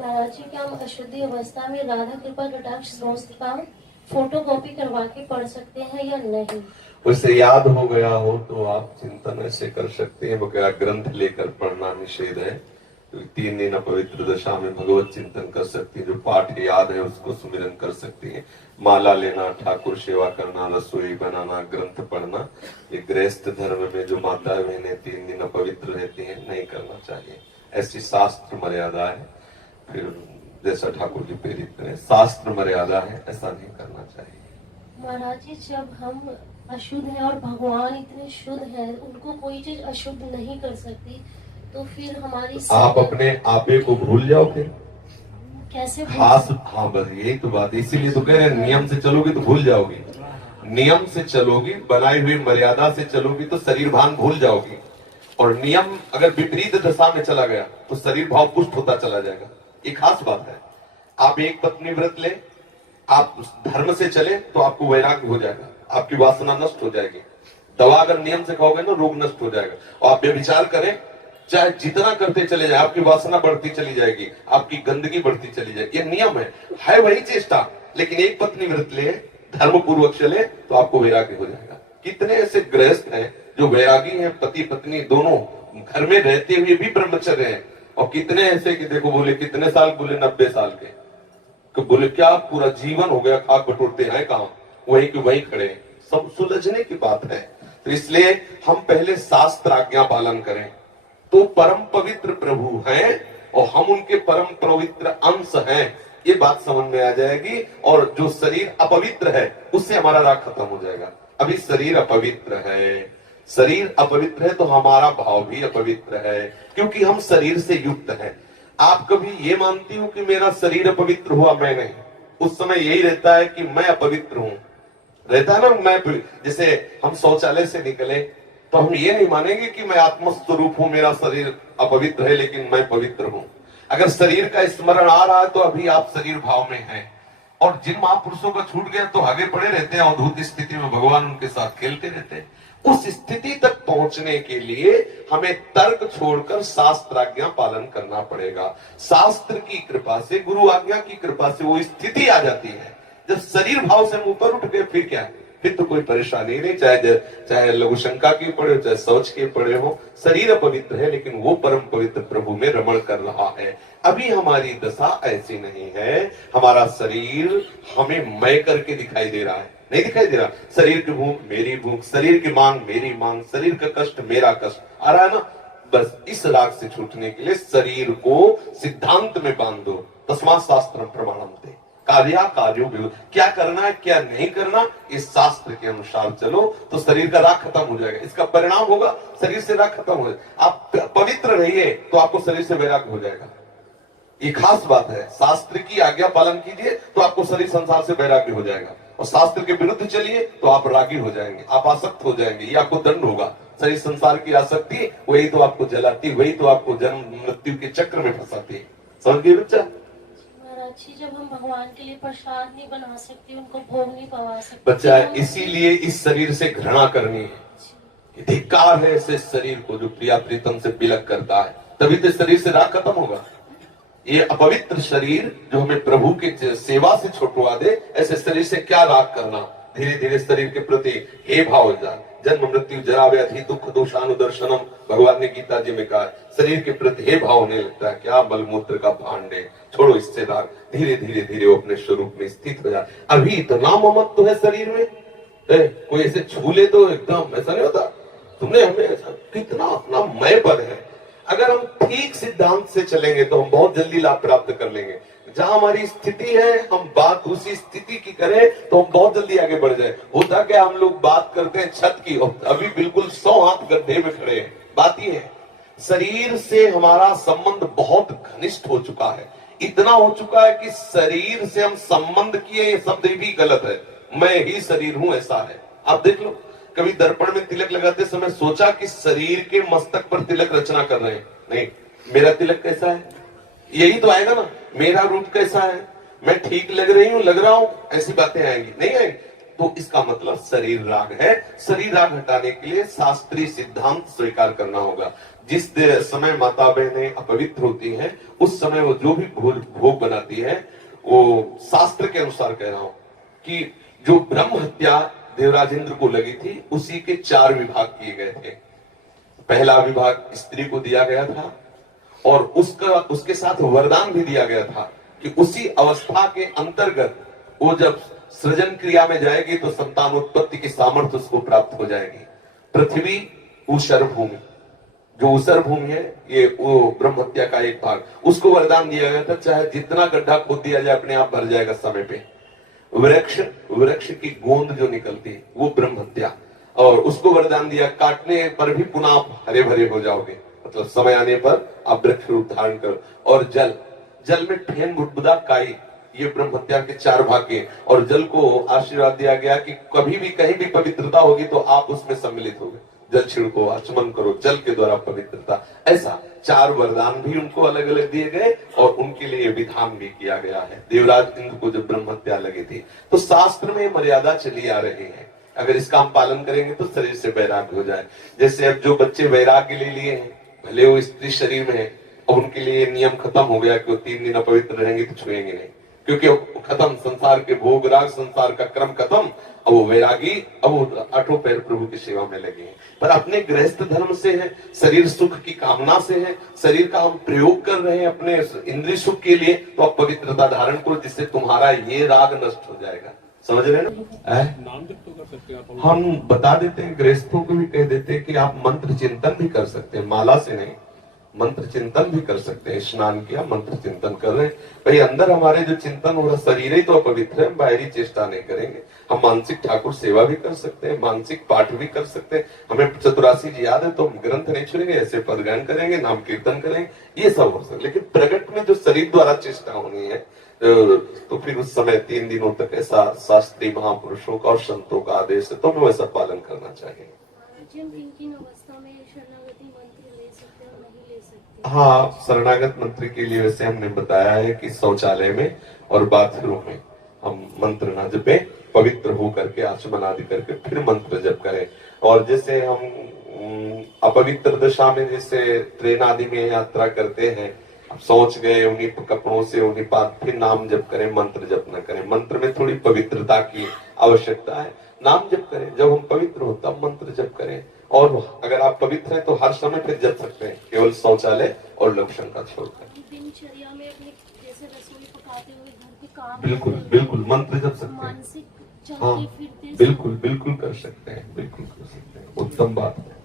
महाराज जी, क्या हम अशुद्धि अवस्था में राधा कृपा कटाक्ष स्तोत्र का फोटो कॉपी करवा के पढ़ सकते हैं या नहीं? उसे याद हो गया हो तो आप चिंतन ऐसे कर सकते हैं, वगैरह ग्रंथ लेकर पढ़ना निषेध है। तो 3 दिन अपवित्र दशा में भगवत चिंतन कर सकती है। जो पाठ याद है उसको सुमिरन कर सकती है। माला लेना, ठाकुर सेवा करना, रसोई बनाना, ग्रंथ पढ़ना, ये गृहस्थ धर्म में जो माता बहनें 3 दिन अपवित्र रहती हैं नहीं करना चाहिए। ऐसी शास्त्र मर्यादा है। फिर जैसा ठाकुर जी प्रेरित करें, शास्त्र मर्यादा है, ऐसा नहीं करना चाहिए। महाराज जी, जब हम अशुद्ध हैं और भगवान इतने शुद्ध हैं, उनको कोई चीज अशुद्ध नहीं कर सकती, तो फिर हमारी आप अपने आपे को भूल जाओ फिर कैसे? हाँ बस यही तो बात है। इसीलिए तो कह रहे हैं नियम से चलोगी तो भूल जाओगी। नियम से चलोगी, बनाई हुई मर्यादा से चलोगी तो शरीर भान भूल जाओगी। और नियम अगर विपरीत दशा में चला गया तो शरीर भाव पुष्ट होता चला जाएगा। एक खास बात है, आप एक पत्नी व्रत ले, आप धर्म से चले तो आपको वैराग्य हो जाएगा, आपकी वासना नष्ट हो जाएगी। दवा अगर नियम से खाओगे ना, रोग नष्ट हो जाएगा। और आप व्यभिचार करें, चाहे जितना करते चले जाए, आपकी वासना बढ़ती चली जाएगी, आपकी गंदगी बढ़ती चली जाएगी। ये नियम है वही चेष्टा। लेकिन एक पत्नी व्रत ले, धर्म पूर्वक चले तो आपको वैराग्य हो जाएगा। कितने ऐसे गृहस्थ हैं जो वैरागी हैं, पति पत्नी दोनों घर में रहते हुए भी ब्रह्मचर्य हैं। और कितने ऐसे कि देखो बोले कितने साल, बोले 90 साल के, तो बोले क्या पूरा जीवन हो गया, खाक बटोरते हैं काम, वही के वही खड़े। सब सुलझने की बात है। तो इसलिए हम पहले शास्त्र आज्ञा पालन करें तो परम पवित्र प्रभु हैं और हम उनके परम पवित्र अंश हैं, ये बात समझ में आ जाएगी। और जो शरीर अपवित्र है उससे हमारा राग खत्म हो जाएगा। अभी शरीर अपवित्र है, शरीर अपवित्र है तो हमारा भाव भी अपवित्र है, क्योंकि हम शरीर से युक्त हैं। आप कभी ये मानती हो कि मेरा शरीर अपवित्र हुआ? मैं नहीं। उस समय यही रहता है कि मैं अपवित्र हूं, रहता है ना। मैं जैसे हम शौचालय से निकले तो हम ये नहीं मानेंगे कि मैं आत्मस्वरूप हूं, मेरा शरीर अपवित्र है लेकिन मैं पवित्र हूं। अगर शरीर का स्मरण आ रहा है तो अभी आप शरीर भाव में हैं। और जिन महापुरुषों का छूट गया तो आगे पड़े रहते हैं, अवधूत स्थिति में भगवान उनके साथ खेलते रहते हैं। उस स्थिति तक पहुंचने के लिए हमें तर्क छोड़कर शास्त्र आज्ञा पालन करना पड़ेगा। शास्त्र की कृपा से, गुरु आज्ञा की कृपा से वो स्थिति आ जाती है। जब शरीर भाव से हम ऊपर उठ गए फिर क्या है? फिर तो कोई परेशानी नहीं। चाहे लघु शंका की पड़े हो, चाहे शौच के पड़े हो, शरीर अपवित्र है लेकिन वो परम पवित्र प्रभु में रमण कर रहा है। अभी हमारी दशा ऐसी नहीं है। हमारा शरीर हमें मय करके दिखाई दे रहा है, नहीं दिखाई दे रहा। शरीर की भूख मेरी भूख, शरीर की मांग मेरी मांग, शरीर का कष्ट मेरा कष्ट आ रहा है ना। बस इस राग से छूटने के लिए शरीर को सिद्धांत में बांध दो। तस्मात् शास्त्रम प्रमाणम कार्या कार्यो, क्या करना है क्या नहीं करना, इस शास्त्र के अनुसार चलो तो शरीर का राग खत्म हो जाएगा। इसका परिणाम होगा शरीर से राग खत्म हो जाएगा। आप पवित्र रहिए तो आपको शरीर से वैराग्य हो जाएगा। ये खास बात है। शास्त्र की आज्ञा पालन कीजिए तो आपको शरीर संसार से वैराग्य हो जाएगा। और शास्त्र के विरुद्ध चलिए तो आप रागी हो जाएंगे, आप आसक्त हो जाएंगे, ये आपको दंड होगा। शरीर संसार की आसक्ति वही तो आपको जलाती, वही तो आपको जन्म मृत्यु के चक्र में फंसाती है। समझ गए बच्चा? जब हम भगवान के लिए प्रसाद नहीं बना सकते, उनको भोग नहीं पवा सकते बच्चा, इसीलिए इस शरीर से घृणा करनी है। धिक्कार है ऐसे शरीर को जो प्रिया प्रीतम से बिलक करता है, तभी तो शरीर से राग खत्म होगा। ये अपवित्र शरीर जो हमें प्रभु के सेवा से छुटवा दे, ऐसे शरीर से क्या राग करना। धीरे धीरे शरीर के प्रति हे भाव हो जाए। जन्म मृत्यु जरा व्याधि दुख दोषानुदर्शनम, भगवान ने गीता जी में कहा, शरीर के प्रति हे भाव होने लगता है। क्या मलमूत्र का भांड है, छोड़ो इससे राग। धीरे धीरे धीरे वो अपने स्वरूप में स्थित हो जाए। अभी इतना ममत्व है शरीर में, कोई ऐसे छू ले तो एकदम ऐसा नहीं होता। तुमने हमें ऐसा कितना अपना मय पद है। अगर हम ठीक सिद्धांत से चलेंगे तो हम बहुत जल्दी लाभ प्राप्त कर लेंगे। जहां हमारी स्थिति है हम बात उसी स्थिति की करें तो हम बहुत जल्दी आगे बढ़ जाए। होता क्या, हम लोग बात करते हैं छत की और अभी बिल्कुल 100 हाथ गड्ढे में खड़े हैं। बात ही है, शरीर से हमारा संबंध बहुत घनिष्ठ हो चुका है। इतना हो चुका है कि शरीर से हम संबंध किए, ये शब्द भी गलत है। मैं ही शरीर हूं ऐसा है। आप देख लो, कभी दर्पण में तिलक लगाते समय सोचा कि शरीर के मस्तक पर तिलक रचना कर रहे हैं? नहीं। मेरा तिलक कैसा है, यही तो आएगा ना। मेरा रूप कैसा है, मैं ठीक लग रही हूं, लग रहा हूं, ऐसी बातें आएंगी नहीं आएंगी। तो इसका मतलब शरीर राग है। शरीर राग हटाने के लिए शास्त्रीय सिद्धांत स्वीकार करना होगा। जिस समय माता बहनें अपवित्र होती हैं, उस समय वो जो भी भोग बनाती है, वो शास्त्र के अनुसार कह रहा हूं कि जो ब्रह्म हत्या देवराज इंद्र को लगी थी, उसी के 4 विभाग किए गए थे। पहला विभाग स्त्री को दिया गया था और उसके साथ वरदान भी दिया गया था कि उसी अवस्था के अंतर्गत वो जब सृजन क्रिया में जाएगी तो संतानोत्पत्ति की सामर्थ्य उसको प्राप्त हो जाएगी। पृथ्वी ऊषर भूमि, जो ऊषर भूमि है, ये वो ब्रह्म हत्या का एक भाग, उसको वरदान दिया गया था, चाहे जितना गड्ढा खोद दिया जाए अपने आप भर जाएगा समय पे। वृक्ष की गोंद जो निकलती है वो ब्रह्म हत्या, और उसको वरदान दिया काटने पर भी पुनः आप हरे भरे हो जाओगे, मतलब समय आने पर आप वृक्ष रूप धारण करो। और जल में फेन बुदबुदा काई, ये ब्रह्म हत्या के 4 भाग के। और जल को आशीर्वाद दिया गया कि कभी भी कहीं भी पवित्रता होगी तो आप उसमें सम्मिलित होगे, जल छिड़को, आचमन करो, जल के द्वारा पवित्रता। ऐसा 4 वरदान भी उनको अलग अलग दिए गए और उनके लिए विधान भी किया गया है। देवराज इंद्र को जब ब्रह्म हत्या लगी थी तो शास्त्र में मर्यादा चली आ रही है, अगर इसका हम पालन करेंगे तो शरीर से वैराग्य हो जाए। जैसे अब जो बच्चे वैराग्य ले लिए हैं, भले वो स्त्री शरीर में है, अब उनके लिए नियम खत्म हो गया कि वो 3 दिन अपवित्र रहेंगे तो छुएंगे नहीं, क्योंकि वो खत्म, संसार के भोग राग, संसार का क्रम खत्म। अब वो वैरागी, अब वो 8 पैर प्रभु की सेवा में लगे हैं। पर अपने गृहस्थ धर्म से है, शरीर सुख की कामना से है, शरीर का हम प्रयोग कर रहे हैं अपने इंद्रिय सुख के लिए, तो आप पवित्रता धारण करो, जिससे तुम्हारा ये राग नष्ट हो जाएगा। समझ रहे ना? नाम जप तो कर सकते हैं आप? हम बता देते हैं, गृहस्थों को भी कह देते हैं कि आप मंत्र चिंतन भी कर सकते हैं, माला से नहीं, मंत्र चिंतन भी कर सकते हैं। स्नान किया, मंत्र चिंतन कर रहे हैं, भाई अंदर हमारे जो चिंतन हो रहा, शरीर ही तो अपवित्र है, हम बाहरी चेष्टा नहीं करेंगे। हम मानसिक ठाकुर सेवा भी कर सकते हैं, मानसिक पाठ भी कर सकते हैं। हमें चतुरासी जी याद है तो हम ग्रंथ नहीं छुएंगे, ऐसे पदगान करेंगे, नाम कीर्तन करेंगे, ये सब हो सकता। लेकिन प्रगट में जो शरीर द्वारा चेष्टा होनी है, तो फिर उस समय 3 दिनों तक ऐसा शास्त्रीय महापुरुषों का और संतों का आदेश है, तो हमें वैसा पालन करना चाहिए। किन अवस्था में शरणागति मंत्र ले सकते हैं और नहीं ले सकते? हाँ, शरणागत मंत्र के लिए वैसे हमने बताया है कि शौचालय में और बाथरूम में हम मंत्र ना जपे, पवित्र हो करके आचमन आदि करके फिर मंत्र जप करें। और जैसे हम अपवित्र दशा में जैसे ट्रेन आदि में यात्रा करते हैं, सोच गए उन्हीं कपड़ों से, उन्हीं पास फिर नाम जप करें, मंत्र जप न करें। मंत्र में थोड़ी पवित्रता की आवश्यकता है, नाम जप करें, जब हम पवित्र हो तब मंत्र जप करें। और अगर आप पवित्र हैं तो हर समय फिर जप सकते हैं, केवल शौचालय और लक्षण का छोड़कर। दिनचर्या में अपने जैसे रसोई पकाते हुए घर के काम, बिल्कुल बिल्कुल मंत्र जप सकते हैं, मानसिक हाँ चलते फिरते बिल्कुल बिल्कुल कर सकते हैं, बिल्कुल कर सकते हैं, उत्तम बात है।